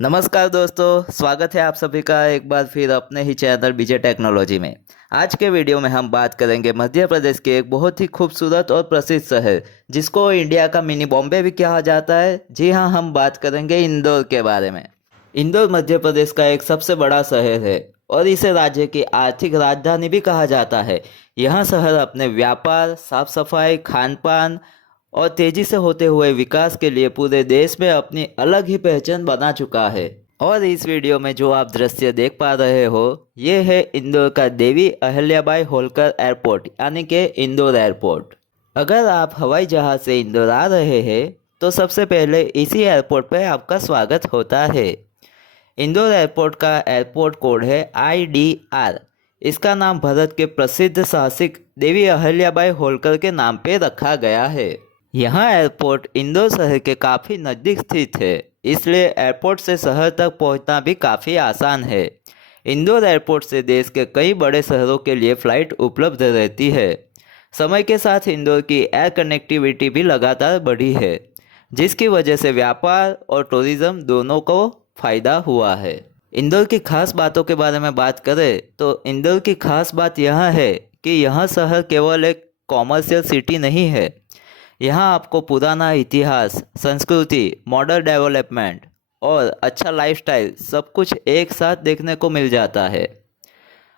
नमस्कार दोस्तों, स्वागत है आप सभी का एक बार फिर अपने ही चैनल बीजे टेक्नोलॉजी में। आज के वीडियो में हम बात करेंगे मध्य प्रदेश के एक बहुत ही खूबसूरत और प्रसिद्ध शहर जिसको इंडिया का मिनी बॉम्बे भी कहा जाता है। जी हाँ, हम बात करेंगे इंदौर के बारे में। इंदौर मध्य प्रदेश का एक सबसे बड़ा शहर है और इसे राज्य की आर्थिक राजधानी भी कहा जाता है। यह शहर अपने व्यापार, साफ सफाई, खान पान और तेजी से होते हुए विकास के लिए पूरे देश में अपनी अलग ही पहचान बना चुका है। और इस वीडियो में जो आप दृश्य देख पा रहे हो, ये है इंदौर का देवी अहिल्याबाई होलकर एयरपोर्ट यानी कि इंदौर एयरपोर्ट। अगर आप हवाई जहाज से इंदौर आ रहे हैं तो सबसे पहले इसी एयरपोर्ट पर आपका स्वागत होता है। इंदौर एयरपोर्ट का एयरपोर्ट कोड है IDR। इसका नाम भारत के प्रसिद्ध साहसिक देवी अहिल्याबाई होलकर के नाम पे रखा गया है। यहाँ एयरपोर्ट इंदौर शहर के काफ़ी नज़दीक स्थित है, इसलिए एयरपोर्ट से शहर तक पहुँचना भी काफ़ी आसान है। इंदौर एयरपोर्ट से देश के कई बड़े शहरों के लिए फ़्लाइट उपलब्ध रहती है। समय के साथ इंदौर की एयर कनेक्टिविटी भी लगातार बढ़ी है, जिसकी वजह से व्यापार और टूरिज़्म दोनों को फ़ायदा हुआ है। इंदौर की खास बातों के बारे में बात करें तो इंदौर की खास बात यह है कि यह शहर केवल एक कॉमर्शियल सिटी नहीं है। यहाँ आपको पुराना इतिहास, संस्कृति, मॉडर्न डेवलपमेंट और अच्छा लाइफस्टाइल सब कुछ एक साथ देखने को मिल जाता है।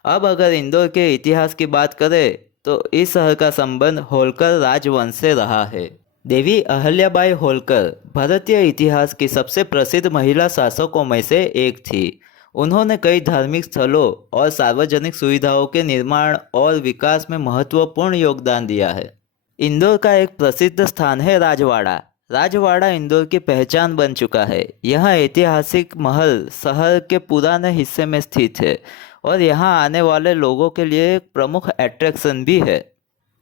अब अगर इंदौर के इतिहास की बात करें तो इस शहर का संबंध होलकर राजवंश से रहा है। देवी अहिल्याबाई होलकर भारतीय इतिहास की सबसे प्रसिद्ध महिला शासकों में से एक थी। उन्होंने कई धार्मिक स्थलों और सार्वजनिक सुविधाओं के निर्माण और विकास में महत्वपूर्ण योगदान दिया है। इंदौर का एक प्रसिद्ध स्थान है राजवाड़ा। राजवाड़ा इंदौर की पहचान बन चुका है। यह ऐतिहासिक महल शहर के पुराने हिस्से में स्थित है और यहाँ आने वाले लोगों के लिए एक प्रमुख अट्रैक्शन भी है।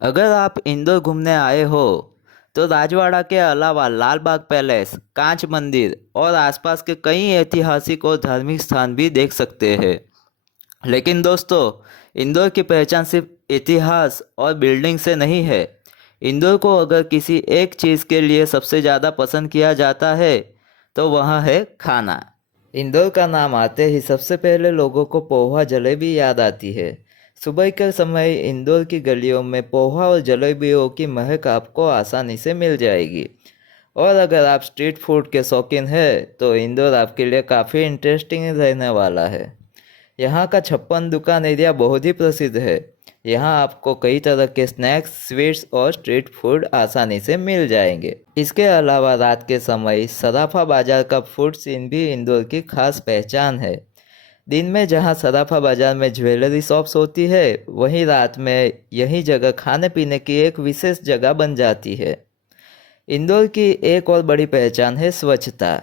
अगर आप इंदौर घूमने आए हो तो राजवाड़ा के अलावा लाल बाग पैलेस, कांच मंदिर और आसपास के कई ऐतिहासिक और धार्मिक स्थान भी देख सकते हैं। लेकिन दोस्तों, इंदौर की पहचान सिर्फ इतिहास और बिल्डिंग से नहीं है। इंदौर को अगर किसी एक चीज़ के लिए सबसे ज़्यादा पसंद किया जाता है तो वह है खाना। इंदौर का नाम आते ही सबसे पहले लोगों को पोहा जलेबी याद आती है। सुबह के समय इंदौर की गलियों में पोहा और जलेबियों की महक आपको आसानी से मिल जाएगी। और अगर आप स्ट्रीट फूड के शौकीन हैं तो इंदौर आपके लिए काफ़ी इंटरेस्टिंग रहने वाला है। यहाँ का छप्पन दुकान एरिया बहुत ही प्रसिद्ध है। यहाँ आपको कई तरह के स्नैक्स, स्वीट्स और स्ट्रीट फूड आसानी से मिल जाएंगे। इसके अलावा रात के समय सराफा बाजार का फूड सीन भी इंदौर की खास पहचान है। दिन में जहाँ सराफा बाजार में ज्वेलरी शॉप्स होती है, वहीं रात में यही जगह खाने पीने की एक विशेष जगह बन जाती है। इंदौर की एक और बड़ी पहचान है स्वच्छता।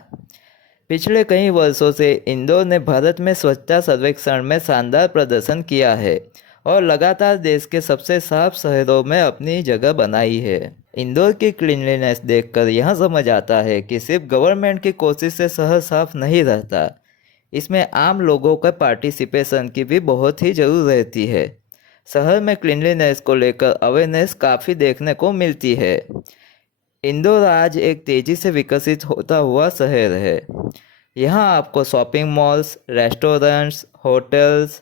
पिछले कई वर्षों से इंदौर ने भारत में स्वच्छता सर्वेक्षण में शानदार प्रदर्शन किया है और लगातार देश के सबसे साफ शहरों में अपनी जगह बनाई है। इंदौर की क्लीनलीनेस देखकर यह समझ आता है कि सिर्फ गवर्नमेंट की कोशिश से शहर साफ नहीं रहता, इसमें आम लोगों का पार्टिसिपेशन की भी बहुत ही ज़रूर रहती है। शहर में क्लीनलीनेस को लेकर अवेयरनेस काफ़ी देखने को मिलती है। इंदौर आज एक तेज़ी से विकसित होता हुआ शहर है। यहाँ आपको shopping malls, restaurants, hotels,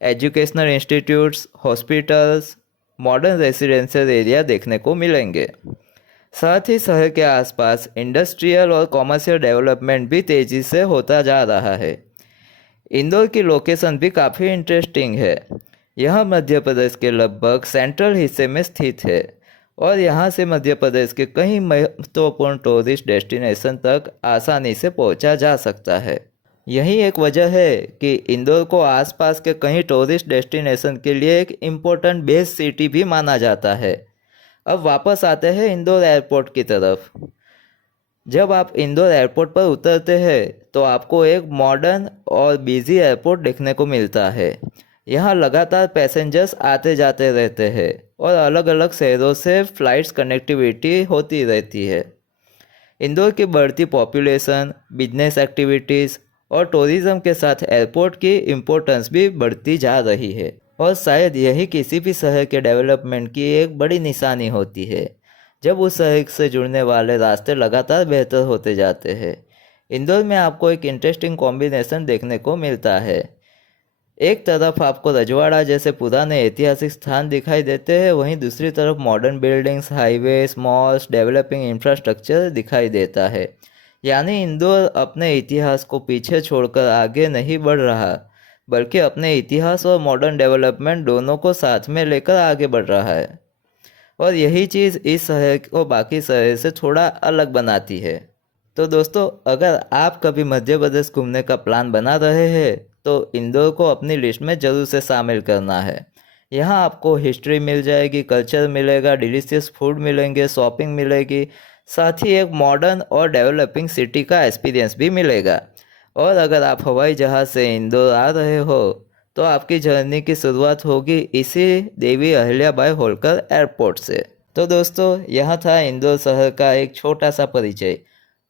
educational institutes, hospitals, modern residential area देखने को मिलेंगे। साथ ही शहर के आसपास इंडस्ट्रियल और कॉमर्शियल डेवलपमेंट भी तेज़ी से होता जा रहा है। इंदौर की लोकेशन भी काफ़ी इंटरेस्टिंग है। यह मध्य प्रदेश के लगभग सेंट्रल हिस्से में स्थित है और यहाँ से मध्य प्रदेश के कई महत्वपूर्ण टूरिस्ट डेस्टिनेशन तक आसानी से पहुँचा जा सकता है। यही एक वजह है कि इंदौर को आसपास के कई टूरिस्ट डेस्टिनेशन के लिए एक इम्पोर्टेंट बेस सिटी भी माना जाता है। अब वापस आते हैं इंदौर एयरपोर्ट की तरफ। जब आप इंदौर एयरपोर्ट पर उतरते हैं तो आपको एक मॉडर्न और बिजी एयरपोर्ट देखने को मिलता है। यहाँ लगातार पैसेंजर्स आते जाते रहते हैं और अलग अलग शहरों से फ़्लाइट्स कनेक्टिविटी होती रहती है। इंदौर की बढ़ती पॉपुलेशन, बिजनेस एक्टिविटीज़ और टूरिज़्म के साथ एयरपोर्ट की इम्पोर्टेंस भी बढ़ती जा रही है और शायद यही किसी भी शहर के डेवलपमेंट की एक बड़ी निशानी होती है। जब उस शहर से जुड़ने वाले रास्ते लगातार बेहतर होते जाते हैं। इंदौर में आपको एक इंटरेस्टिंग कॉम्बिनेशन देखने को मिलता है। एक तरफ आपको रजवाड़ा जैसे पुराने ऐतिहासिक स्थान दिखाई देते हैं, वहीं दूसरी तरफ modern buildings, highways, malls, developing infrastructure दिखाई देता है। यानी इंदौर अपने इतिहास को पीछे छोड़कर आगे नहीं बढ़ रहा, बल्कि अपने इतिहास और मॉडर्न डेवलपमेंट दोनों को साथ में लेकर आगे बढ़ रहा है। और यही चीज़ इस शहर को बाकी शहर से थोड़ा अलग बनाती है। तो दोस्तों, अगर आप कभी मध्य प्रदेश घूमने का प्लान बना रहे हैं तो इंदौर को अपनी लिस्ट में ज़रूर से शामिल करना है। यहाँ आपको हिस्ट्री मिल जाएगी, कल्चर मिलेगा, डिलीशियस फूड मिलेंगे, शॉपिंग मिलेगी, साथ ही एक मॉडर्न और डेवलपिंग सिटी का एक्सपीरियंस भी मिलेगा। और अगर आप हवाई जहाज़ से इंदौर आ रहे हो तो आपकी जर्नी की शुरुआत होगी इसी देवी अहिल्याबाई होलकर एयरपोर्ट से। तो दोस्तों, यह था इंदौर शहर का एक छोटा सा परिचय।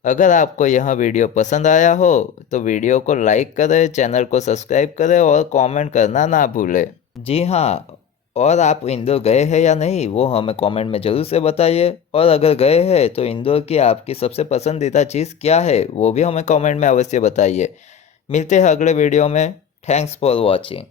अगर आपको यह वीडियो पसंद आया हो तो वीडियो को लाइक करें, चैनल को सब्सक्राइब करें और कमेंट करना ना भूलें। जी हाँ, और आप इंदौर गए हैं या नहीं वो हमें कमेंट में ज़रूर से बताइए। और अगर गए हैं तो इंदौर की आपकी सबसे पसंदीदा चीज़ क्या है वो भी हमें कमेंट में अवश्य बताइए। मिलते हैं अगले वीडियो में। Thanks for watching.